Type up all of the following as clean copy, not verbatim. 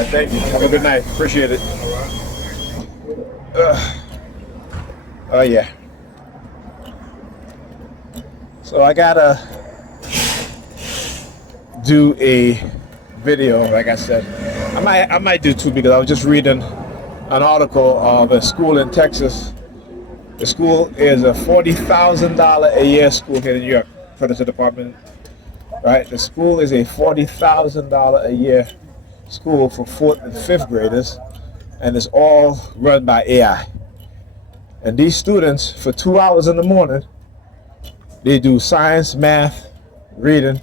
right, thank you. Have a good night. Appreciate it. Oh yeah. So I gotta do a video, like I said. I might do two because I was just reading an article of a school in Texas. The school is a $40,000 a year school here in New York for the department. Right? The school is a $40,000 a year school for 4th and 5th graders, and it's all run by AI. And these students, for 2 hours in the morning, they do science, math, reading,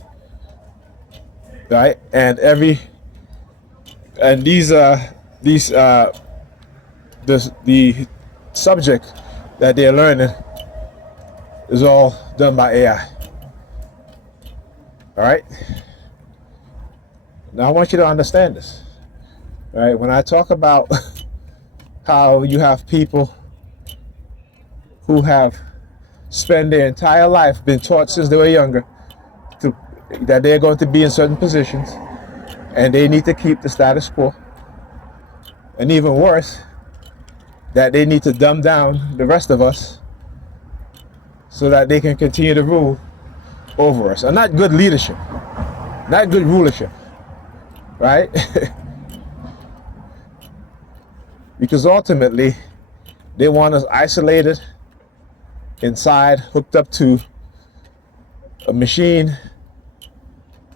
right? And the subject that they're learning is all done by AI. All right. Now I want you to understand this. All right. When I talk about how you have people who have spent their entire life been taught since they were younger that they're going to be in certain positions and they need to keep the status quo, and even worse, that they need to dumb down the rest of us so that they can continue to rule over us. And not good leadership, not good rulership, right? Because ultimately they want us isolated inside, hooked up to a machine,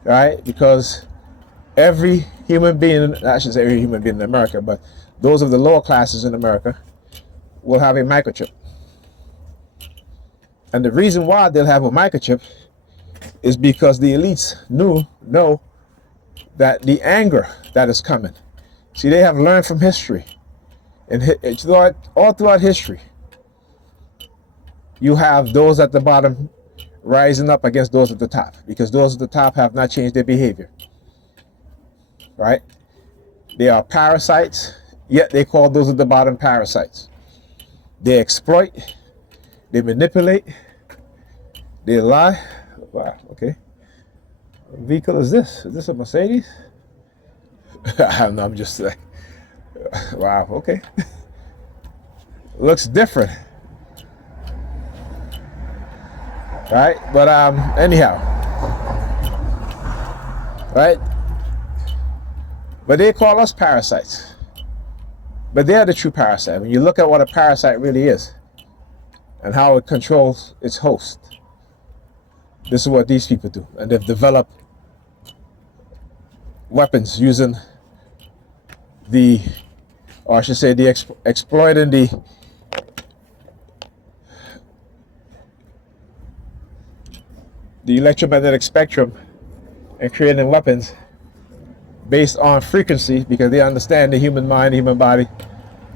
right? Because every human being, I shouldn't say every human being in America, but those of the lower classes in America will have a microchip. And the reason why they'll have a microchip is because the elites know that the anger that is coming. See, they have learned from history, and all throughout history, you have those at the bottom rising up against those at the top, because those at the top have not changed their behavior. Right? They are parasites, yet they call those at the bottom parasites. They exploit, they manipulate, they lie. Wow, okay. What vehicle is this? Is this a Mercedes? I don't know, I'm just like, wow, okay. Looks different. Right? But anyhow. Right? But they call us parasites. But they're the true parasite. When you look at what a parasite really is and how it controls its host, this is what these people do. And they've developed weapons using exploiting the electromagnetic spectrum and creating weapons based on frequency, because they understand the human mind, the human body.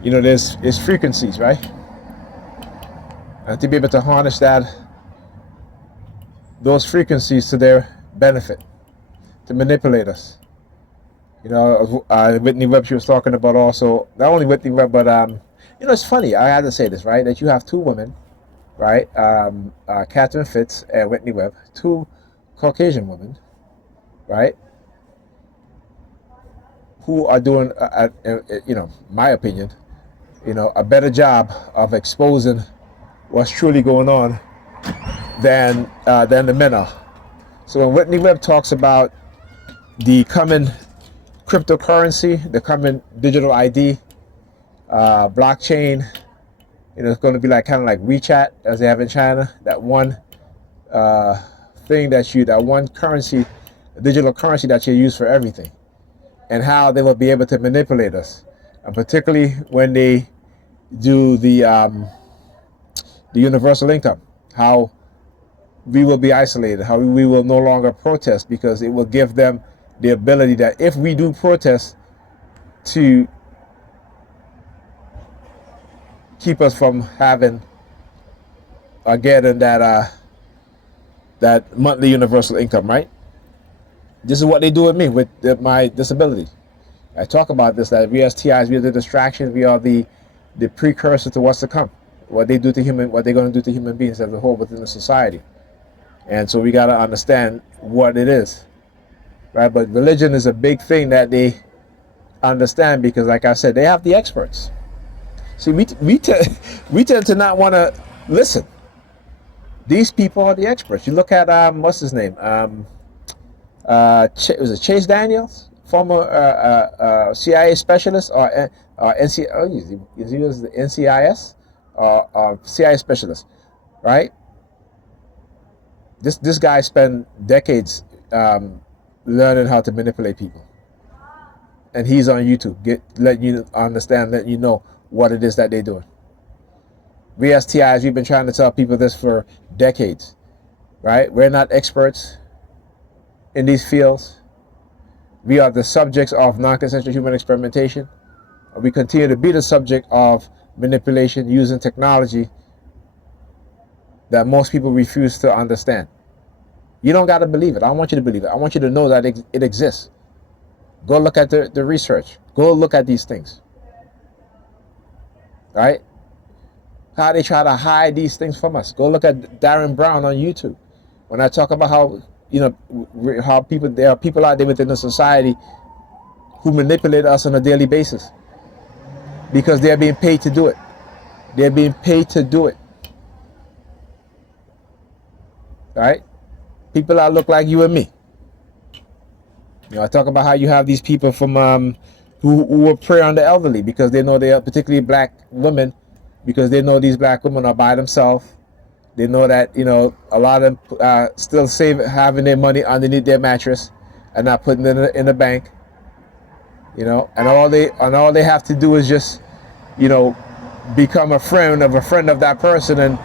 You know, there's frequencies, right? And to be able to harness those frequencies to their benefit, to manipulate us. You know, Whitney Webb, she was talking about also, not only Whitney Webb, but you know, it's funny, I had to say this, right? That you have two women, right? Catherine Fitz and Whitney Webb, two Caucasian women, right? Who are doing, you know, my opinion, you know, a better job of exposing what's truly going on than the men are. So when Whitney Webb talks about the coming cryptocurrency, the coming digital ID, blockchain, you know, it's going to be like kind of like WeChat as they have in China. That one that one currency, digital currency that you use for everything, and how they will be able to manipulate us, and particularly when they do the universal income, how we will be isolated, how we will no longer protest, because it will give them the ability that if we do protest, to keep us from having or getting that monthly universal income, right? This is what they do with me, with my disability. I talk about this, that we as TIs, we are the distraction, we are the precursor to what's to come. What they're going to do to human beings as a whole within the society. And so we got to understand what it is, right? But religion is a big thing that they understand, because like I said, they have the experts. See, we tend to not want to listen. These people are the experts. You look at what's his name? Was it Chase Daniels, former CIA specialist, or NC? Oh, he was the NCIS, CIA specialist, right? This guy spent decades learning how to manipulate people, and he's on YouTube, letting you understand, letting you know what it is that they're doing. We as TIs, we've been trying to tell people this for decades, right? We're not experts in these fields. We are the subjects of non-consensual human experimentation. We continue to be the subject of manipulation using technology that most people refuse to understand. You don't got to believe it. I don't want you to believe it. I want you to know that it exists. Go look at the research. Go look at these things. Right? How they try to hide these things from us. Go look at Darren Brown on YouTube. When I talk about how, how there are people out there within the society who manipulate us on a daily basis because they're being paid to do it. They're being paid to do it. Right? People that look like you and me. I talk about how you have these people from who will prey on the elderly because they know they are, particularly black women, because they know these black women are by themselves. They know that a lot of them still having their money underneath their mattress and not putting it in the bank. And all they have to do is just become a friend of that person, and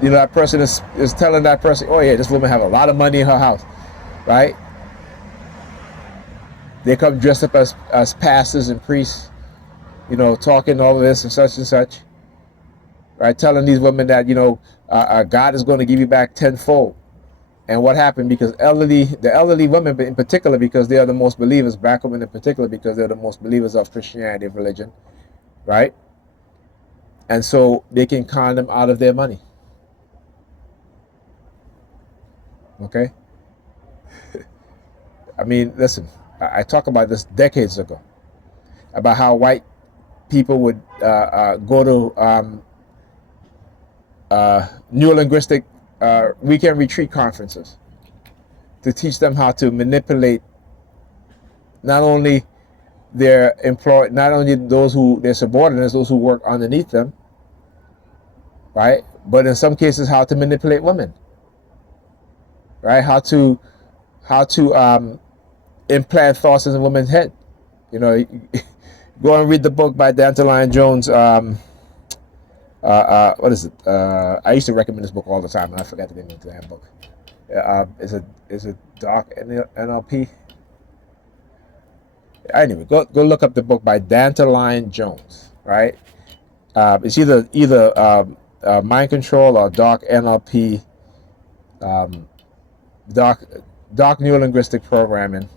that person is telling that person, oh yeah, this woman have a lot of money in her house, right? They come dressed up as pastors and priests, talking all of this and such, right? Telling these women that God is going to give you back tenfold. And what happened? Because the elderly women in particular, because they are the most believers, black women in particular, because they're the most believers of Christianity, of religion, right? And so they can con them out of their money. Okay? I mean, listen, I talked about this decades ago, about how white people would go to neurolinguistic weekend retreat conferences to teach them how to manipulate not only their not only their subordinates, those who work underneath them, right? But in some cases, how to manipulate women, right? How to implant thoughts in a woman's head. Go and read the book by Dandelion Jones. What is it? I used to recommend this book all the time, and I forgot the name of the damn book. Is it Dark NLP? Anyway, go look up the book by Dandelion Jones. Right? It's either Mind Control or Dark NLP, Dark Neurolinguistic Programming.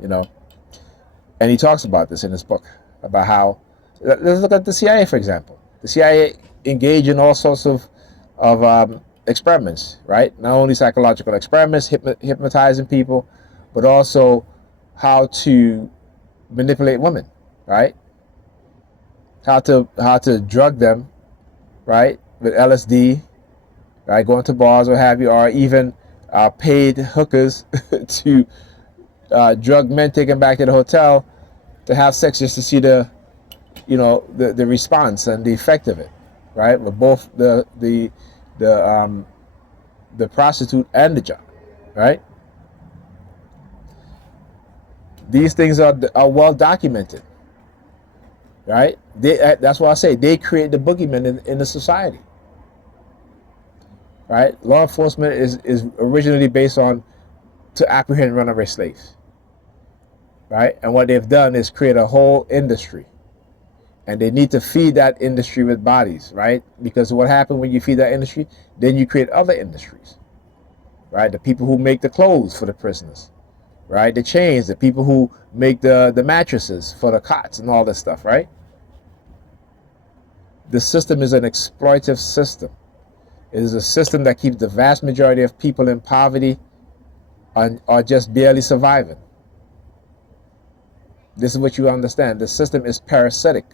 And he talks about this in his book, about how, let's look at the CIA, for example. The CIA engage in all sorts of experiments, right? Not only psychological experiments, hypnotizing people, but also how to manipulate women, right? How to drug them, right, with LSD, right, going to bars or have you, or even paid hookers to drug men, take them back to the hotel to have sex just to see the response and the effect of it, right? With both the prostitute and the job, right? These things are well documented, right? That's why I say they create the boogeyman in the society, right? Law enforcement is originally based on to apprehend runaway slaves, right? And what they've done is create a whole industry. And they need to feed that industry with bodies, right? Because what happens when you feed that industry, then you create other industries, right? The people who make the clothes for the prisoners, right? The chains, the people who make the mattresses for the cots and all this stuff, right? The system is an exploitative system. It is a system that keeps the vast majority of people in poverty or just barely surviving. This is what you understand. The system is parasitic.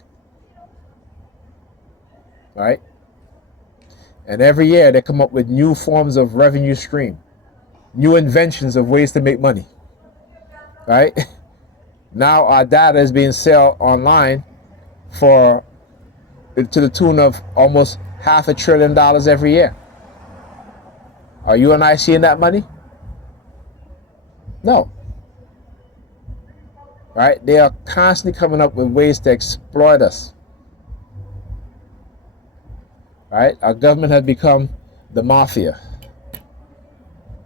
Right? And every year they come up with new forms of revenue stream, new inventions of ways to make money. Right? Now our data is being sold online to the tune of almost $500 billion every year. Are you and I seeing that money? No. Right? They are constantly coming up with ways to exploit us. Right? Our government has become the mafia.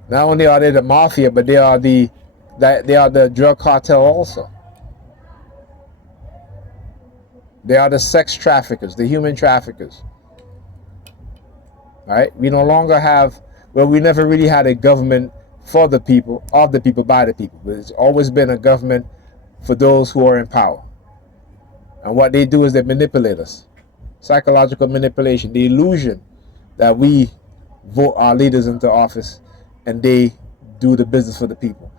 Not only are they the mafia, but they are the drug cartel also. They are the sex traffickers, the human traffickers. Right? We no longer have, well, we never really had a government for the people, of the people, by the people. But it's always been a government for those who are in power. And what they do is they manipulate us. Psychological manipulation, the illusion that we vote our leaders into office and they do the business for the people.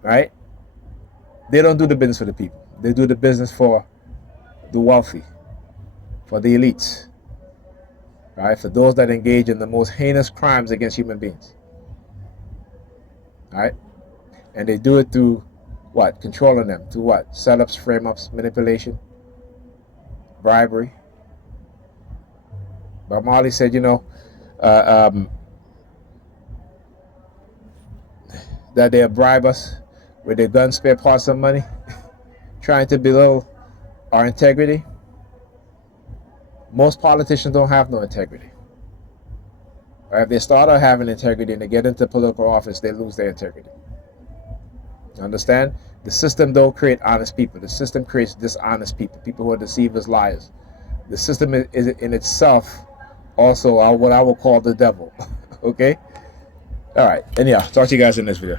Right? They don't do the business for the people. They do the business for the wealthy, for the elites. Right? For those that engage in the most heinous crimes against human beings. Right? And they do it through what? Controlling them. Through what? Setups, frame-ups, manipulation, bribery. But Marley said, that they'll bribe us with their gun spare parts and money, trying to belittle our integrity. Most politicians don't have no integrity. Or if they start out having integrity and they get into political office, they lose their integrity. Understand? The system don't create honest people. The system creates dishonest people, people who are deceivers, liars. The system is in itself also what I will call the devil. Okay? All right. Anyhow, talk to you guys in this video.